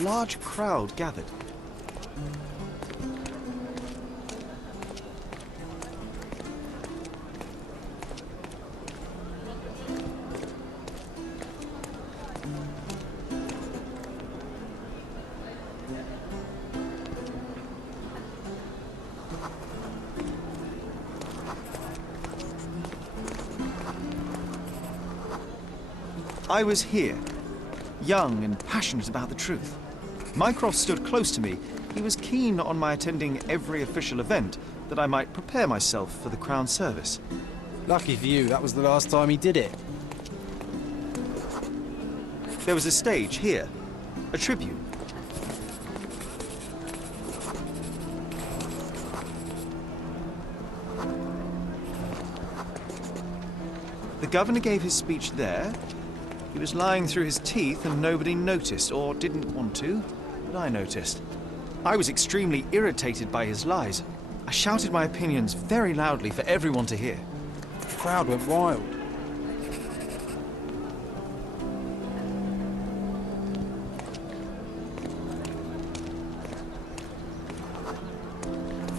a large crowd gathered. I was here, young and passionate about the truth. Mycroft stood close to me. He was keen on my attending every official event, that I might prepare myself for the Crown service. Lucky for you, that was the last time he did it. There was a stage here, a tribune. The governor gave his speech there. He was lying through his teeth and nobody noticed, or didn't want to, but I noticed. I was extremely irritated by his lies. I shouted my opinions very loudly for everyone to hear. The crowd went wild.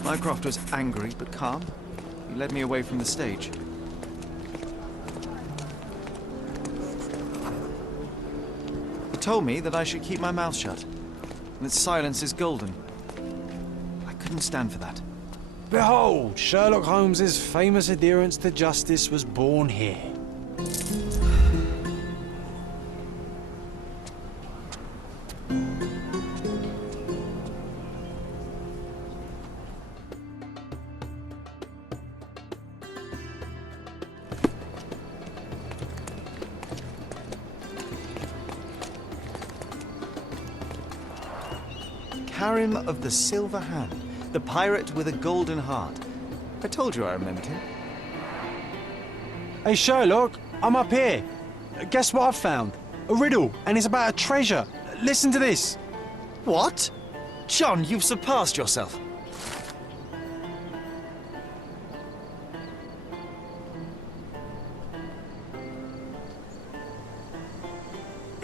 Mycroft was angry but calm. He led me away from the stage. He told me that I should keep my mouth shut, and that silence is golden. I couldn't stand for that. Behold, Sherlock Holmes's famous adherence to justice was born here. Karim of the Silver Hand, the pirate with a golden heart. I told you I remembered him. Hey Sherlock, I'm up here. Guess what I've found? A riddle, and it's about a treasure. Listen to this. What? John, you've surpassed yourself.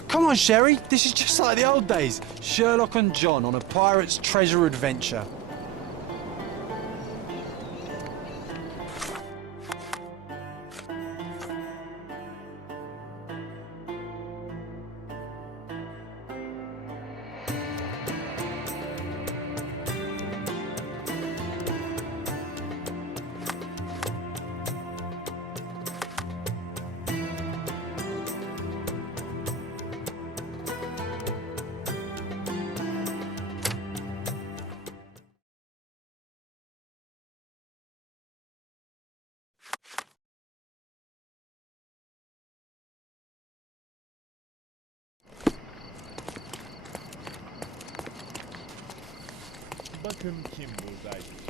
Come on, Sherry, this is just like the old days. Sherlock and John on a pirate's treasure adventure. Bakın kim buradaydı.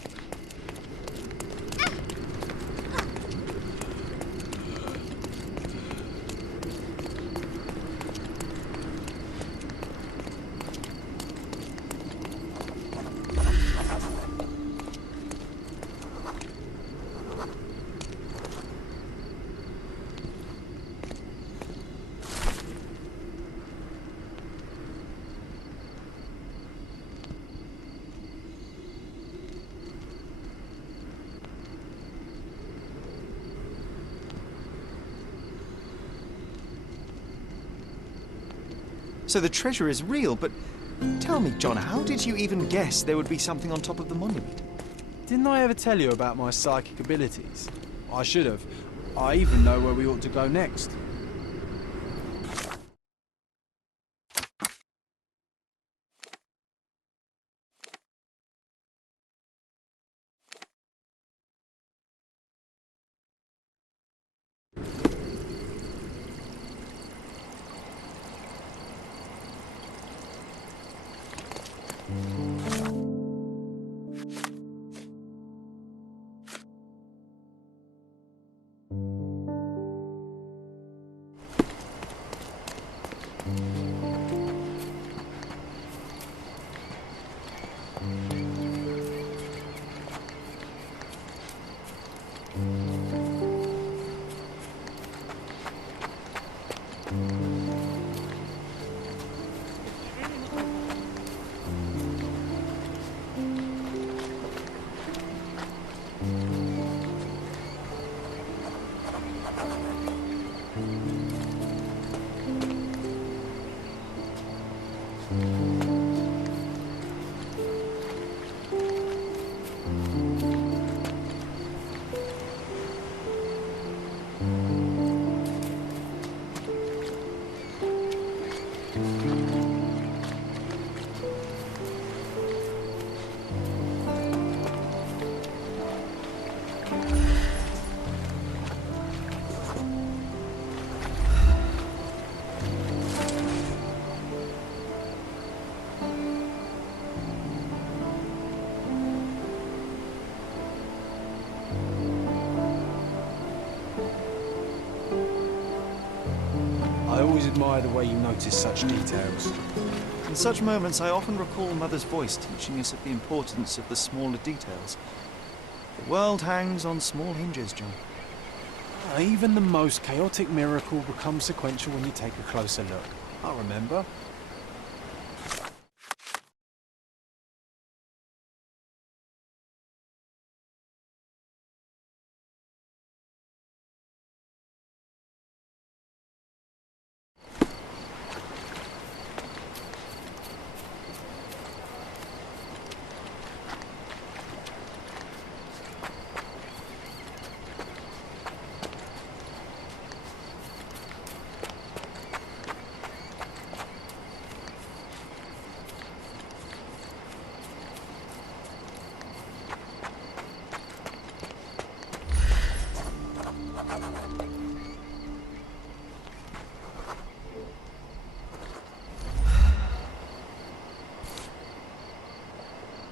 So the treasure is real, but tell me, John, how did you even guess there would be something on top of the monument? Didn't I ever tell you about my psychic abilities? I should have. I even know where we ought to go next. always admire the way you notice such details. In such moments, I often recall Mother's voice teaching us of the importance of the smaller details. The world hangs on small hinges, John. Even the most chaotic miracle becomes sequential when you take a closer look. I remember.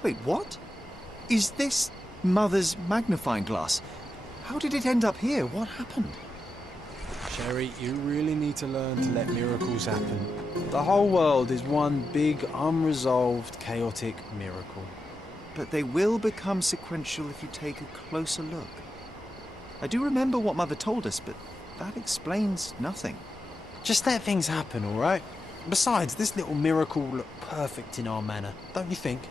Wait, what? Is this Mother's magnifying glass? How did it end up here? What happened? Sherry, you really need to learn to let miracles happen. The whole world is one big, unresolved, chaotic miracle. But they will become sequential if you take a closer look. I do remember what Mother told us, but that explains nothing. Just let things happen, all right? Besides, this little miracle will look perfect in our manor, don't you think?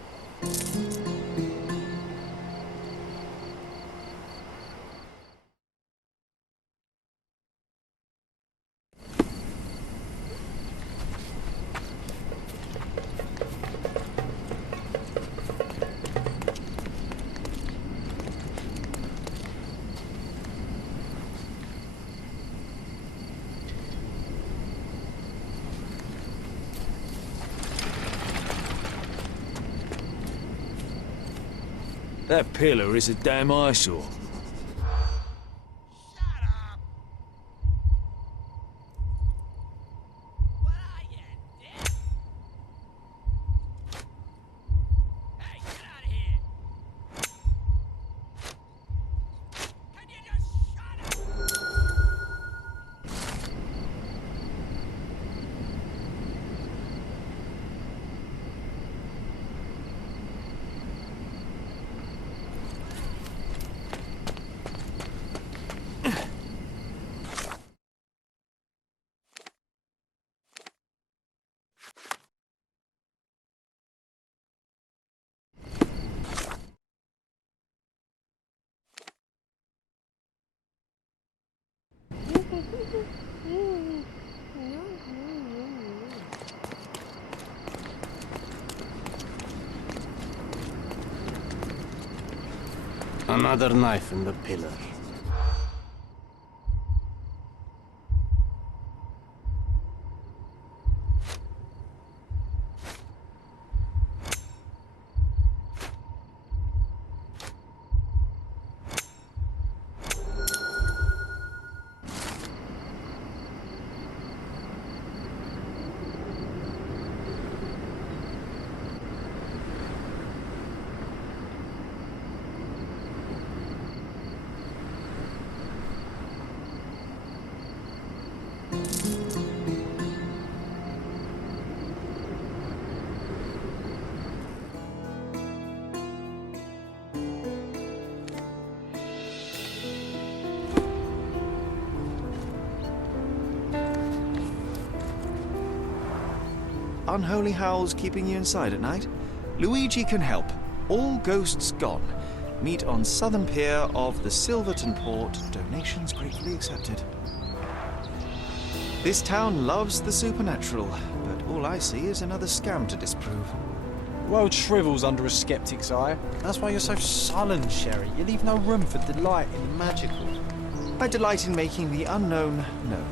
That pillar is a damn eyesore. Another knife in the pillar. Unholy howls keeping you inside at night? Luigi can help. All ghosts gone. Meet on southern pier of the Silverton Port. Donations gratefully accepted. This town loves the supernatural, but all I see is another scam to disprove. The world shrivels under a skeptic's eye. That's why you're so sullen, Sherry. You leave no room for delight in the magical. I delight in making the unknown known.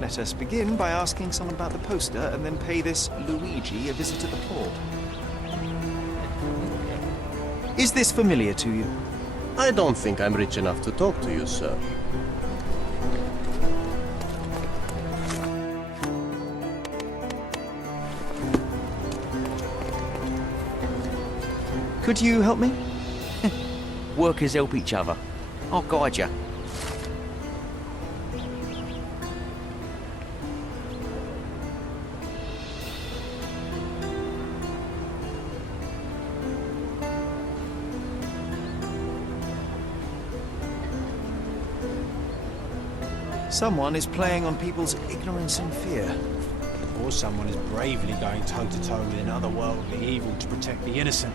Let us begin by asking someone about the poster and then pay this Luigi a visit at the port. Is this familiar to you? I don't think I'm rich enough to talk to you, sir. Could you help me? Workers help each other. I'll guide you. Someone is playing on people's ignorance and fear. Or someone is bravely going toe-to-toe with an otherworldly evil to protect the innocent.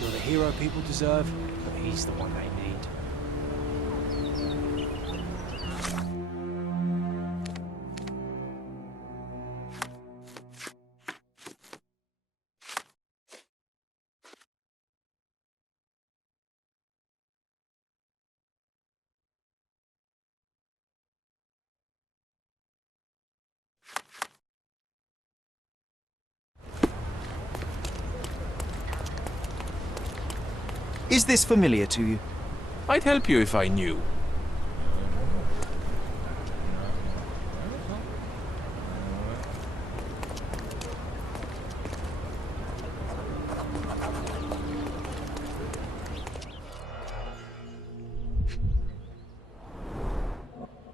You're the hero people deserve, but he's the one they need. Is this familiar to you? I'd help you if I knew.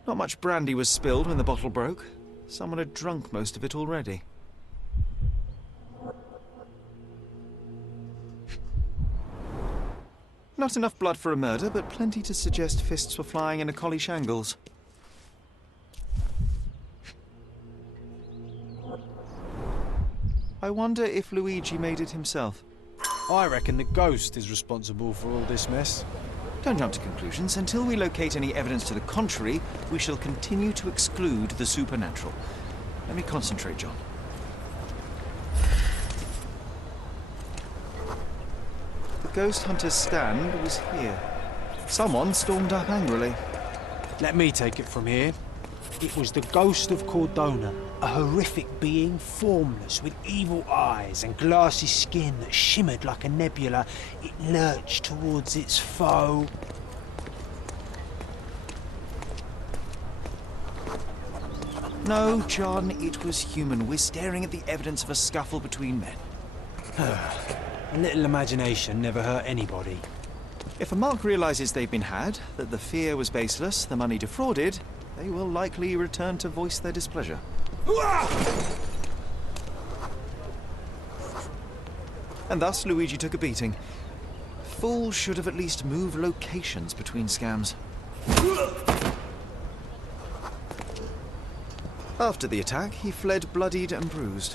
Not much brandy was spilled when the bottle broke. Someone had drunk most of it already. Not enough blood for a murder, but plenty to suggest fists were flying in a collie shangles. I wonder if Luigi made it himself. I reckon the ghost is responsible for all this mess. Don't jump to conclusions. Until we locate any evidence to the contrary, we shall continue to exclude the supernatural. Let me concentrate, John. The ghost hunter's stand was here. Someone stormed up angrily. Let me take it from here. It was the ghost of Cordona, a horrific being, formless, with evil eyes and glassy skin that shimmered like a nebula. It lurched towards its foe. No, John, it was human. We're staring at the evidence of a scuffle between men. A little imagination never hurt anybody. If a mark realizes they've been had, that the fear was baseless, the money defrauded, they will likely return to voice their displeasure. And thus Luigi took a beating. Fools should have at least moved locations between scams. After the attack, he fled bloodied and bruised.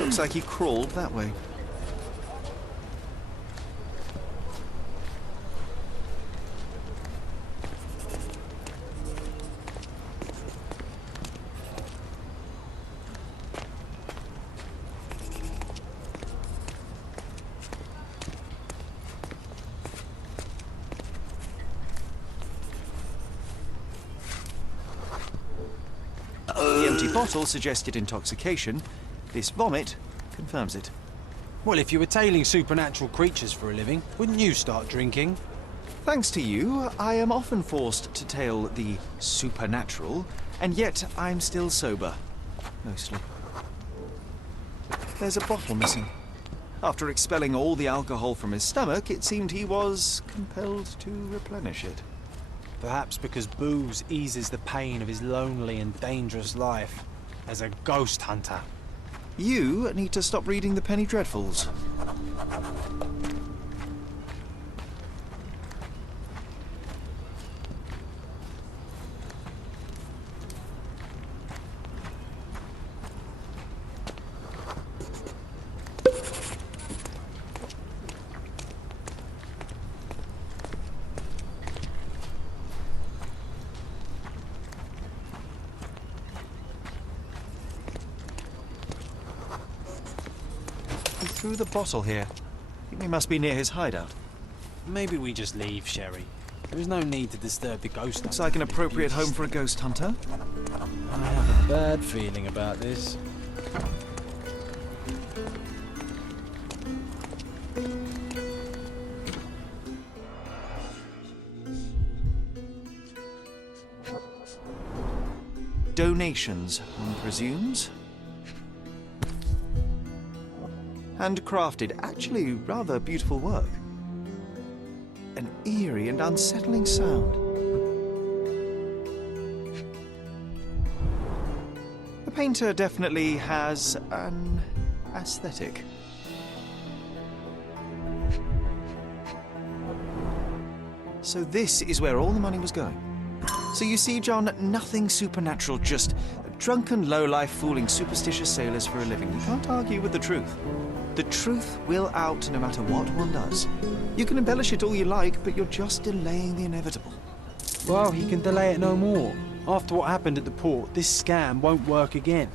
Looks like he crawled that way. The empty bottle suggested intoxication. This vomit confirms it. Well, if you were tailing supernatural creatures for a living, wouldn't you start drinking? Thanks to you, I am often forced to tail the supernatural, and yet I'm still sober. Mostly. There's a bottle missing. After expelling all the alcohol from his stomach, it seemed he was compelled to replenish it. Perhaps because booze eases the pain of his lonely and dangerous life as a ghost hunter. You need to stop reading the Penny Dreadfuls. He threw the bottle here. I think we must be near his hideout. Maybe we just leave, Sherry. There is no need to disturb the ghost. Looks like an appropriate home for a ghost hunter. I have a bad feeling about this. nations, one presumes. Handcrafted, actually rather beautiful work. An eerie and unsettling sound. The painter definitely has an aesthetic. So this is where all the money was going. So you see, John, nothing supernatural, just a drunken lowlife fooling superstitious sailors for a living. You can't argue with the truth. The truth will out no matter what one does. You can embellish it all you like, but you're just delaying the inevitable. Well, he can delay it no more. After what happened at the port, this scam won't work again.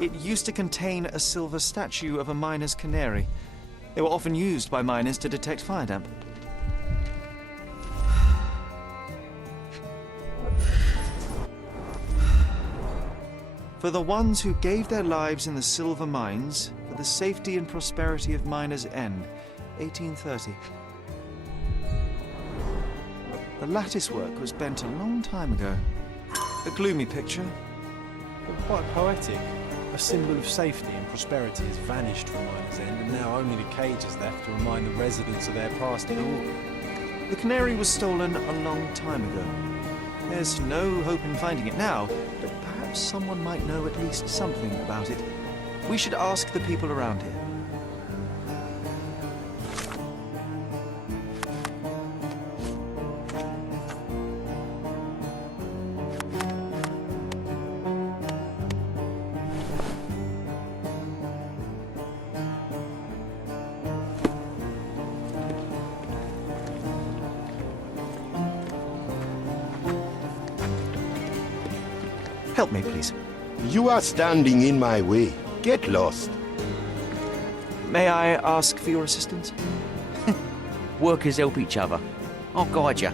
It used to contain a silver statue of a miner's canary. They were often used by miners to detect fire damp. For the ones who gave their lives in the silver mines, for the safety and prosperity of Miners' End, 1830. The lattice work was bent a long time ago. A gloomy picture, But quite poetic. A symbol of safety and prosperity has vanished from Miners' End, and now only the cage is left to remind the residents of their past glory. The canary was stolen a long time ago. There's no hope in finding it now, but perhaps someone might know at least something about it. We should ask the people around here. Help me, please. You are standing in my way. Get lost. May I ask for your assistance? Workers help each other. I'll guide you.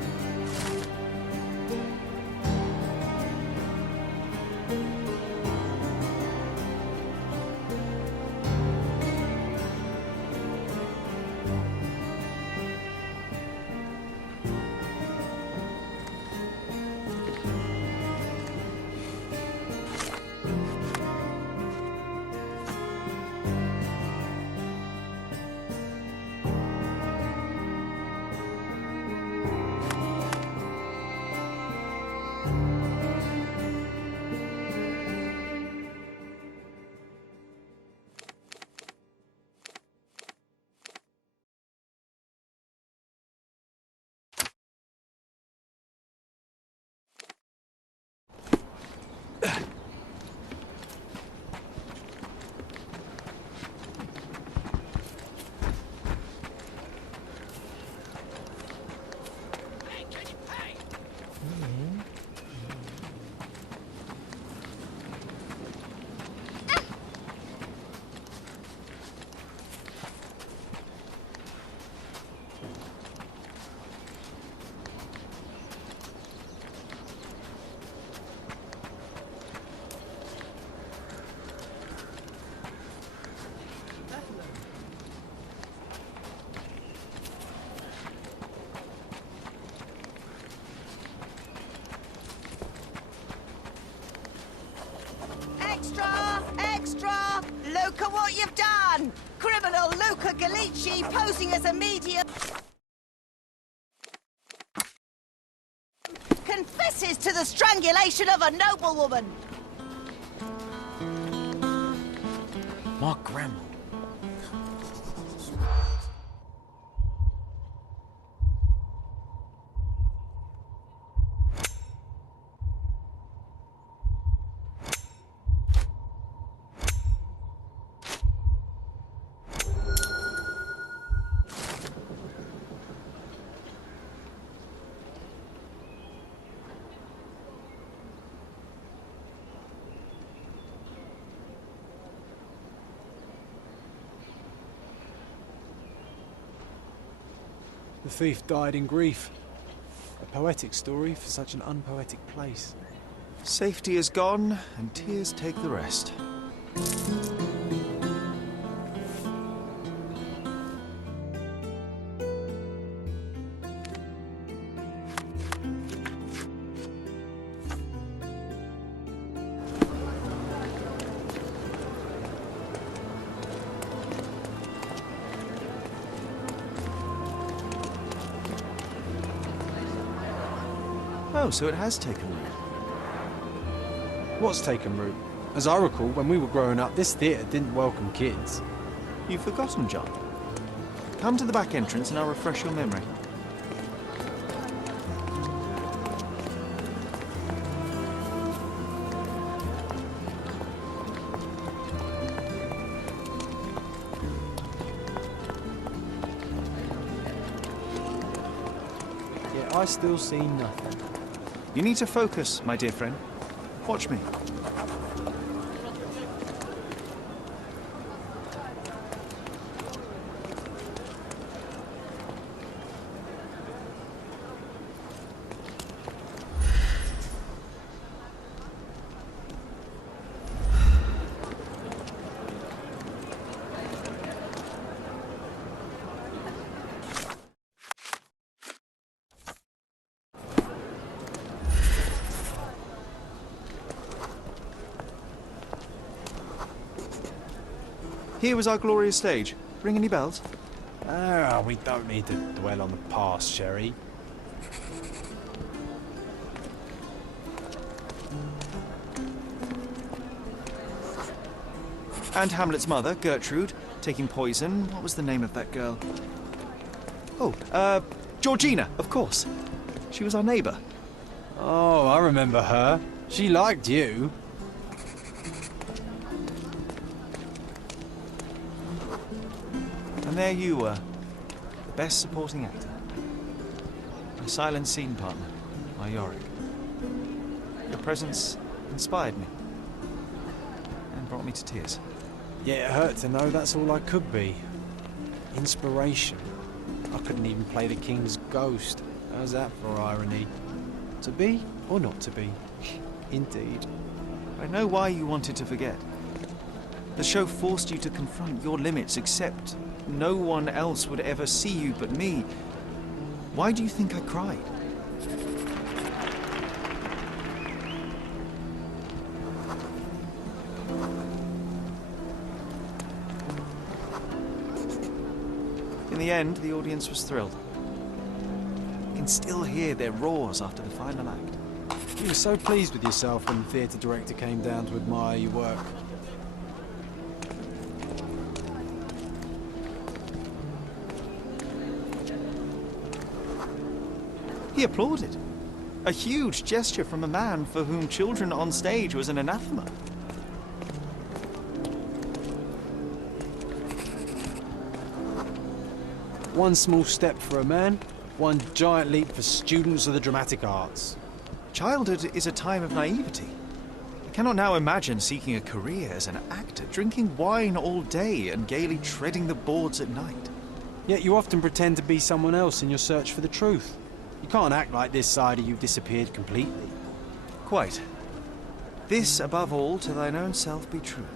Extra! Extra! Look at what you've done! Criminal Luca Gallici posing as a medium confesses to the strangulation of a noblewoman. My grandma. The thief died in grief. A poetic story for such an unpoetic place. Safety is gone, and tears take the rest. Oh, so it has taken root. What's taken root? As I recall, when we were growing up, this theatre didn't welcome kids. You've forgotten, John. Come to the back entrance and I'll refresh your memory. Yet I still see nothing. You need to focus, my dear friend. Watch me. Here was our glorious stage. Ring any bells? Ah, we don't need to dwell on the past, Sherry. And Hamlet's mother, Gertrude, taking poison. What was the name of that girl? Oh, Georgina, of course. She was our neighbour. Oh, I remember her. She liked you. And there you were, the best supporting actor. My silent scene partner, my Yorick. Your presence inspired me and brought me to tears. Yeah, it hurt to know that's all I could be. Inspiration. I couldn't even play the king's ghost. How's that for irony? To be or not to be? Indeed. I know why you wanted to forget. The show forced you to confront your limits, except no one else would ever see you but me. Why do you think I cried? In the end, the audience was thrilled. You can still hear their roars after the final act. You were so pleased with yourself when the theatre director came down to admire your work. He applauded. A huge gesture from a man for whom children on stage was an anathema. One small step for a man, one giant leap for students of the dramatic arts. Childhood is a time of naivety. I cannot now imagine seeking a career as an actor, drinking wine all day and gaily treading the boards at night. Yet you often pretend to be someone else in your search for the truth. You can't act like this side of you disappeared completely. Quite. This, above all, to thine own self be true.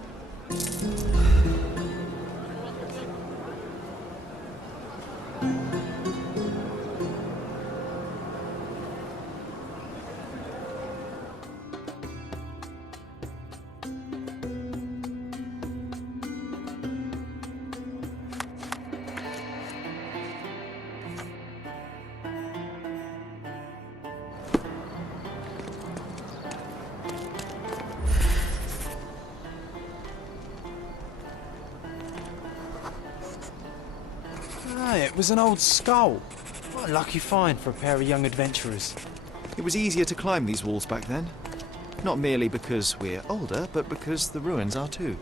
Ah, it was an old skull. What a lucky find for a pair of young adventurers. It was easier to climb these walls back then. Not merely because we're older, but because the ruins are too.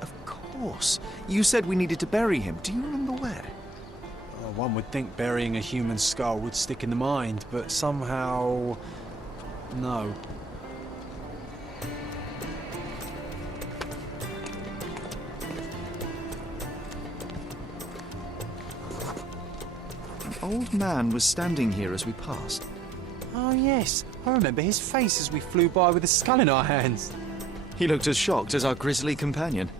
Of course. You said we needed to bury him. Do you remember where? Well, one would think burying a human skull would stick in the mind, but somehow... no. old man was standing here as we passed. Oh, yes. I remember his face as we flew by with a skull in our hands. He looked as shocked as our grisly companion.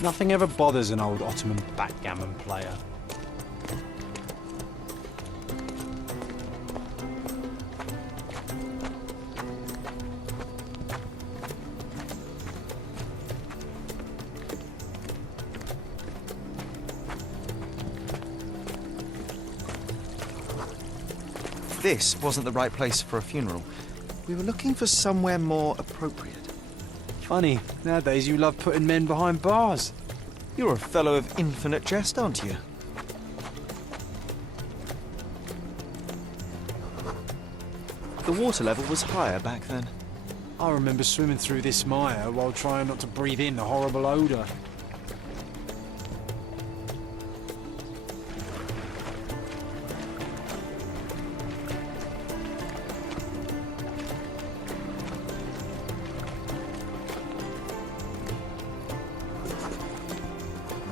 Nothing ever bothers an old Ottoman backgammon player. This wasn't the right place for a funeral. We were looking for somewhere more appropriate. Funny, nowadays you love putting men behind bars. You're a fellow of infinite jest, aren't you? The water level was higher back then. I remember swimming through this mire while trying not to breathe in the horrible odour.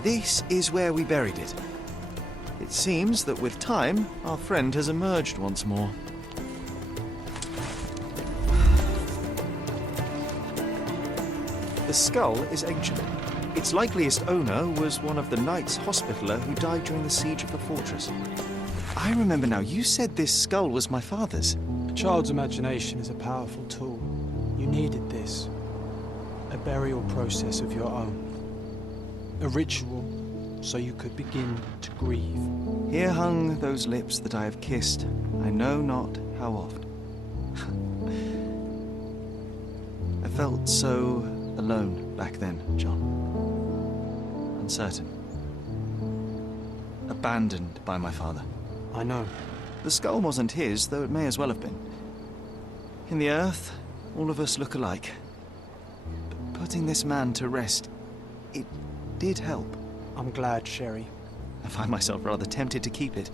This is where we buried it. It seems that with time, our friend has emerged once more. The skull is ancient. Its likeliest owner was one of the Knights Hospitaller who died during the siege of the fortress. I remember now, you said this skull was my father's. A child's imagination is a powerful tool. You needed this. A burial process of your own. A ritual so you could begin to grieve. Here hung those lips that I have kissed, I know not how oft. I felt so alone back then, John. Uncertain. Abandoned by my father. I know. The skull wasn't his, though it may as well have been. In the earth, all of us look alike. But putting this man to rest, it did help. I'm glad, Sherry. I find myself rather tempted to keep it.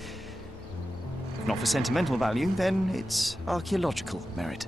If not for sentimental value, then it's archaeological merit.